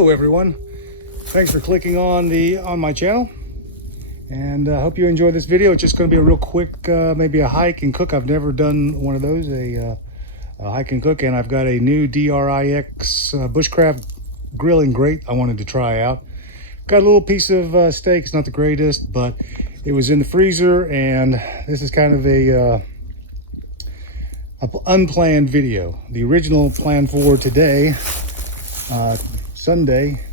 Hello everyone, thanks for clicking on my channel, and I hope you enjoy this video. It's just going to be a real quick maybe a hike and cook. I've never done one of those, a hike and cook, and I've got a new DRIX bushcraft grilling grate I wanted to try out. Got a little piece of steak. It's not the greatest, but it was in the freezer, and this is kind of a unplanned video. The original plan for today, Sunday,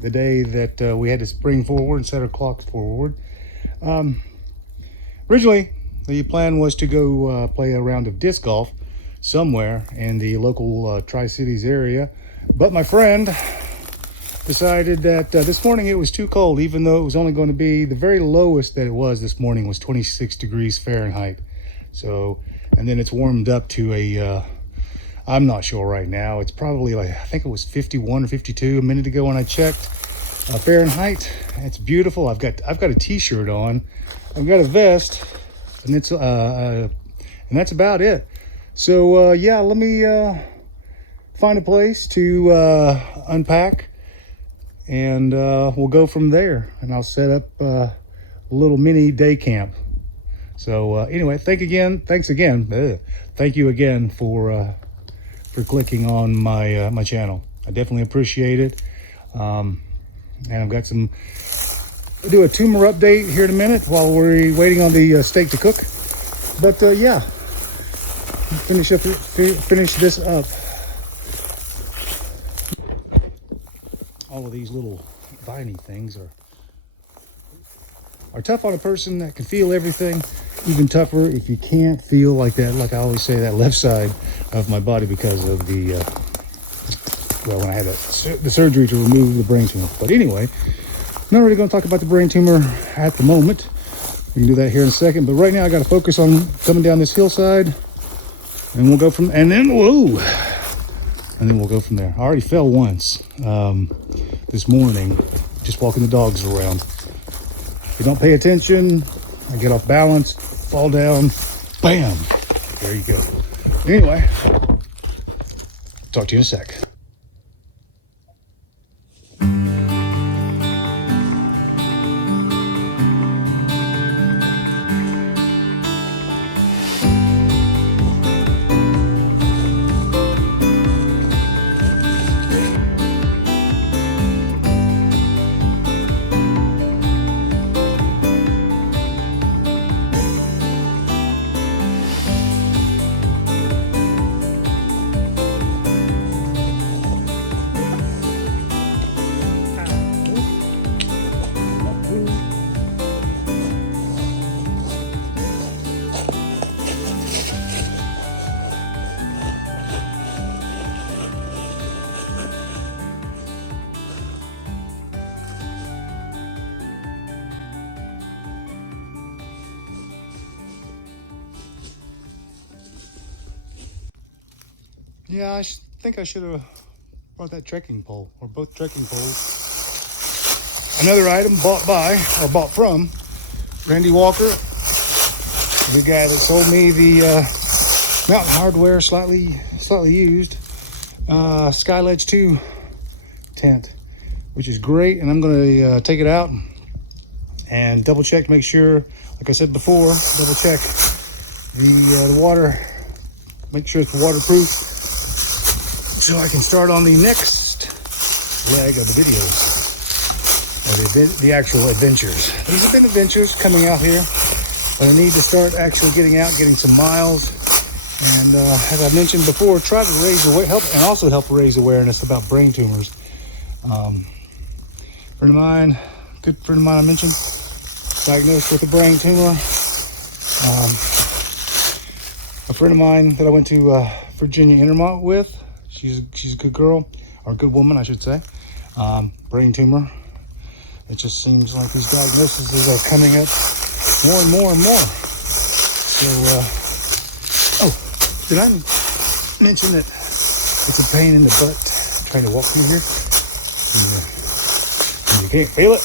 the day that we had to spring forward and set our clocks forward. Originally, the plan was to go play a round of disc golf somewhere in the local Tri-Cities area, but my friend decided that this morning it was too cold, even though it was only going to be the very lowest that it was this morning was 26 degrees Fahrenheit. So, and then it's warmed up to a I'm not sure right now, it's probably like, I think it was 51 or 52 a minute ago when I checked Fahrenheit. It's beautiful. I've got a t-shirt on, I've got a vest, and it's and that's about it. So yeah, let me find a place to unpack, and we'll go from there, and I'll set up a little mini day camp. So anyway, thank you again for clicking on my channel. I definitely appreciate it. And I've got I'll do a tumor update here in a minute while we're waiting on the steak to cook. But yeah, finish this up. All of these little viney things are tough on a person that can feel everything. Even tougher if you can't feel like that, like I always say, that left side of my body because of the well, when I had the surgery to remove the brain tumor. But anyway, I'm not really going to talk about the brain tumor at the moment. We can do that here in a second, but right now I got to focus on coming down this hillside, and we'll go from then we'll go from there. I already fell once this morning just walking the dogs around. If you don't pay attention, I get off balance, fall down, bam, there you go. Anyway, talk to you in a sec. Yeah, I think I should have brought that trekking pole, or both trekking poles. Another item bought from Randy Walker, the guy that sold me the Mountain Hardware, slightly used Skyledge 2 tent, which is great. And I'm going to take it out and double check to make sure, like I said before, double check the water, make sure it's waterproof, so I can start on the next leg of the videos, or the actual adventures. These have been adventures coming out here, but I need to start actually getting out, getting some miles, and as I mentioned before, try to help raise awareness about brain tumors. Friend of mine, good friend of mine I mentioned, diagnosed with a brain tumor. A friend of mine that I went to Virginia Intermont with, she's a good girl, or a good woman I should say. Brain tumor. It just seems like these diagnoses are coming up more and more and more. So did I mention that it's a pain in the butt trying to walk through here? And you can't feel it.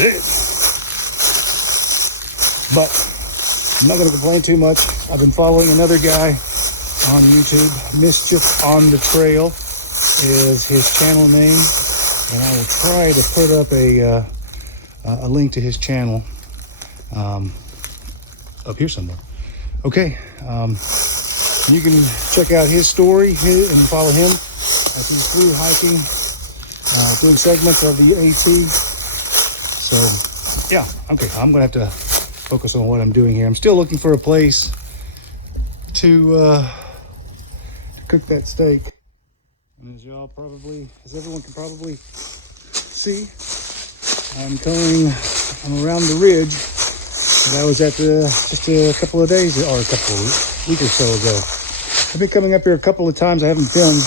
It is. But I'm not going to complain too much. I've been following another guy on YouTube, Mischief on the Trail. is his channel name, and I will try to put up a link to his channel up here somewhere. Okay, you can check out his story and follow him as he's through hiking, doing segments of the AT. So yeah, okay, I'm gonna have to focus on what I'm doing here. I'm still looking for a place to cook that steak. And as everyone can probably see, I'm around the ridge that I was at just a couple of days, or a week or so ago. I've been coming up here a couple of times. I haven't filmed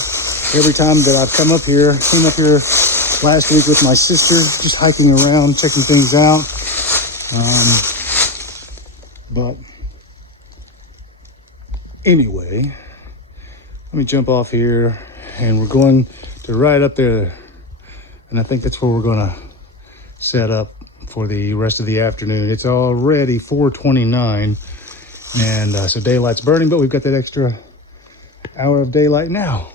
every time that I've come up here. Came up here last week with my sister, just hiking around, checking things out. But anyway, let me jump off here, and we're going to right up there, and I think that's where we're gonna set up for the rest of the afternoon. It's already 4:29, and so daylight's burning, but we've got that extra hour of daylight now.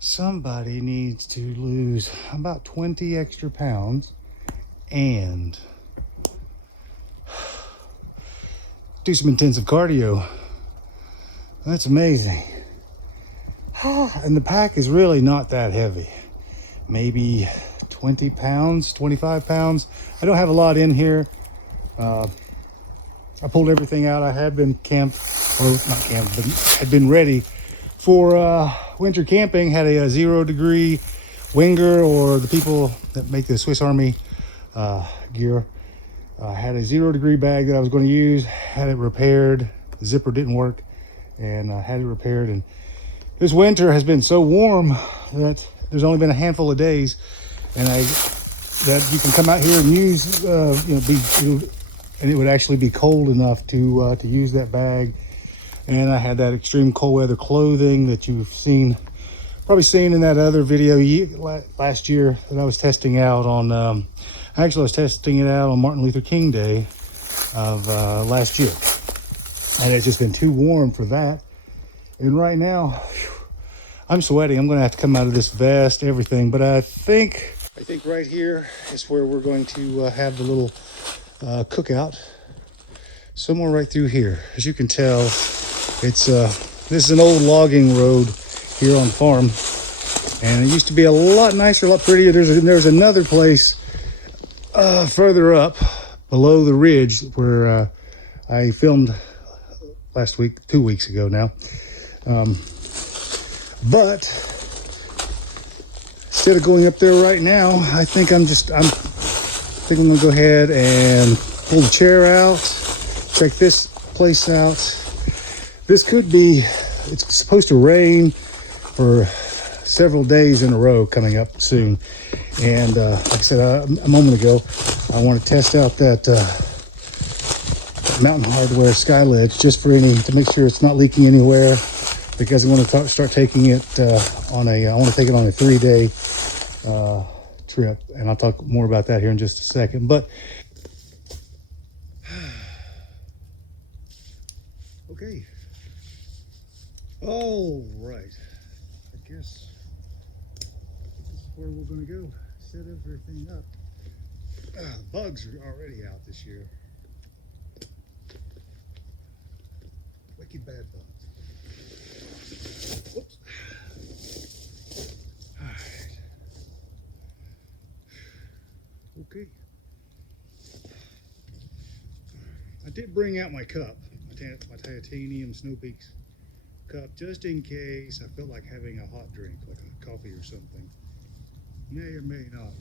Somebody needs to lose about 20 extra pounds and do some intensive cardio. That's amazing. And the pack is really not that heavy. Maybe 20 pounds, 25 pounds. I don't have a lot in here. I pulled everything out. I had been not camped, but had been ready for winter camping. Had a 0 degree winger, or the people that make the Swiss Army gear. Had a 0 degree bag that I was going to use. Had it repaired. The zipper didn't work, and I had it repaired. And this winter has been so warm that there's only been a handful of days, and that you can come out here and use, and it would actually be cold enough to use that bag. And I had that extreme cold weather clothing that you've probably seen in that other video last year that I was testing out on. Actually, I was testing it out on Martin Luther King Day of last year, and it's just been too warm for that. And right now, I'm sweating. I'm going to have to come out of this vest, everything. But I think right here is where we're going to have the little cookout. Somewhere right through here. As you can tell, this is an old logging road here on the farm, and it used to be a lot nicer, a lot prettier. There's another place further up below the ridge where I filmed last week, 2 weeks ago now. But instead of going up there right now, I think I'm gonna go ahead and pull the chair out, check this place out. It's supposed to rain for several days in a row coming up soon. And like I said a moment ago, I want to test out that Mountain Hardware Sky Ledge just to make sure it's not leaking anywhere, because I want to start taking it I want to take it on a 3-day trip, and I'll talk more about that here in just a second. But okay, all right, I guess this is where we're going to go set everything up. Bugs are already out this year. Wicked bad bugs. Whoops. All right. Okay. I did bring out my cup, my titanium Snow Peaks cup, just in case I felt like having a hot drink, like a coffee or something. May or may not.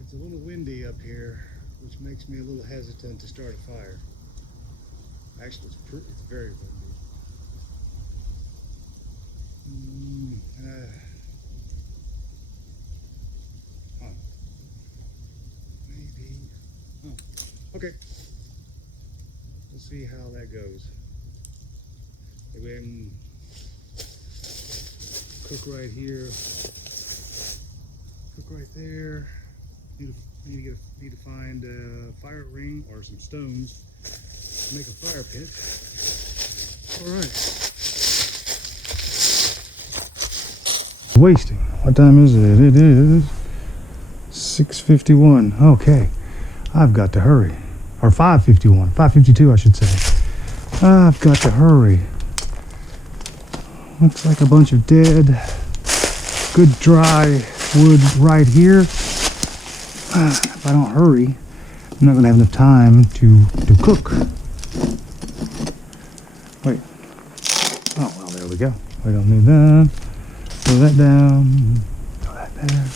It's a little windy up here, which makes me a little hesitant to start a fire. Actually, it's very windy. Maybe. Okay. We'll see how that goes. Maybe I can cook right here. Cook right there. Need to find a fire ring or some stones to make a fire pit. All right. Wasting. What time is it? It is 6:51. Okay. I've got to hurry. Or 5:51. 5:52, I should say. I've got to hurry. Looks like a bunch of dead, good dry wood right here. If I don't hurry, I'm not going to have enough time to cook. Wait. Oh, well, there we go. We don't need that. Throw that down. Throw that there.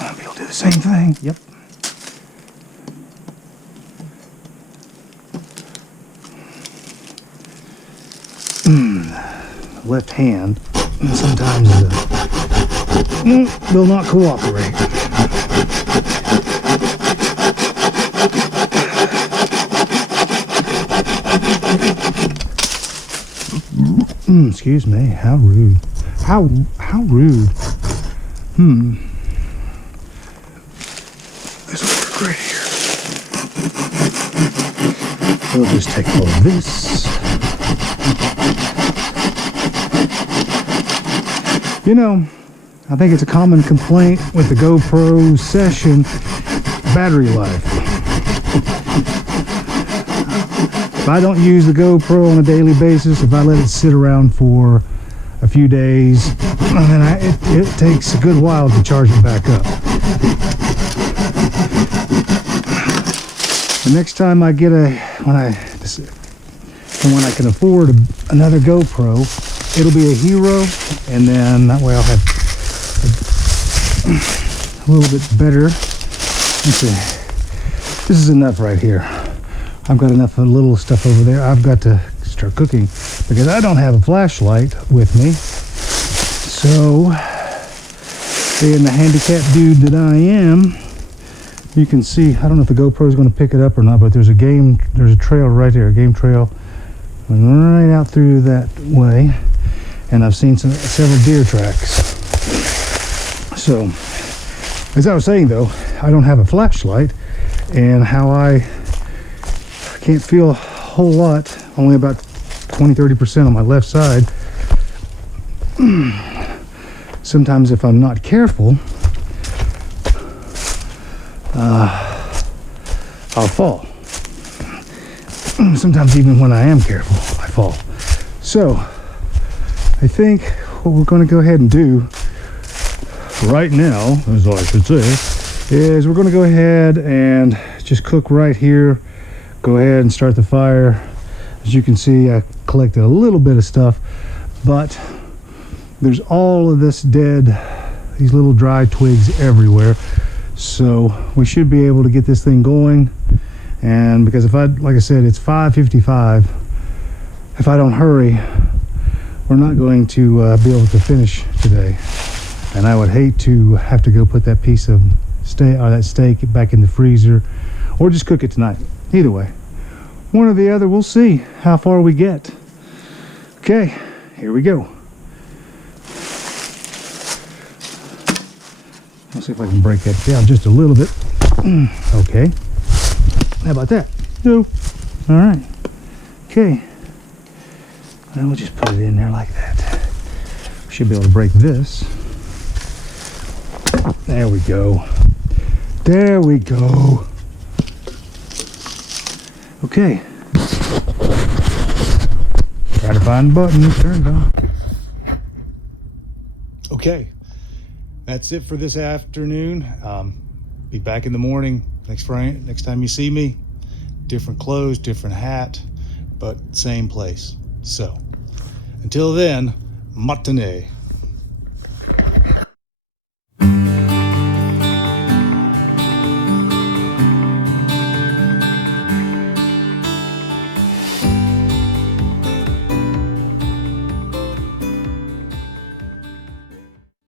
I'll be able to do the same thing. Yep. Left hand sometimes will not cooperate. Excuse me. How rude. How rude. This will work right here. We'll just take all of this. You know, I think it's a common complaint with the GoPro session battery life. If I don't use the GoPro on a daily basis, if I let it sit around for a few days, then it takes a good while to charge it back up. The next time I get when I can afford another GoPro, it'll be a Hero, and then that way I'll have a little bit better. Let's see. This is enough right here. I've got enough of little stuff over there. I've got to start cooking because I don't have a flashlight with me. So, being the handicapped dude that I am, you can see, I don't know if the GoPro is going to pick it up or not, but there's a trail right there, a game trail right out through that way. And I've seen several deer tracks. So, as I was saying though, I don't have a flashlight, and how I can't feel a whole lot, only about 20-30% on my left side. Sometimes if I'm not careful, I'll fall. Sometimes even when I am careful, I fall. So, I think what we're going to go ahead and do right now, as I should say, is we're going to go ahead and just cook right here. Go ahead and start the fire. As you can see, I collected a little bit of stuff, but there's all of this dead, these little dry twigs everywhere. So we should be able to get this thing going. And because like I said, it's 5:55. If I don't hurry, we're not going to be able to finish today. And I would hate to have to go put that piece of that steak back in the freezer, or just cook it tonight. Either way, one or the other, we'll see how far we get. Okay, here we go. I'll see if I can break that down just a little bit. Okay, how about that? No. All right. Okay. And we'll just put it in there like that. We should be able to break this. There we go. There we go. Okay. Try to find the button. There we go. Okay. That's it for this afternoon. Be back in the morning. Next time you see me, different clothes, different hat, but same place. So, until then, matinee.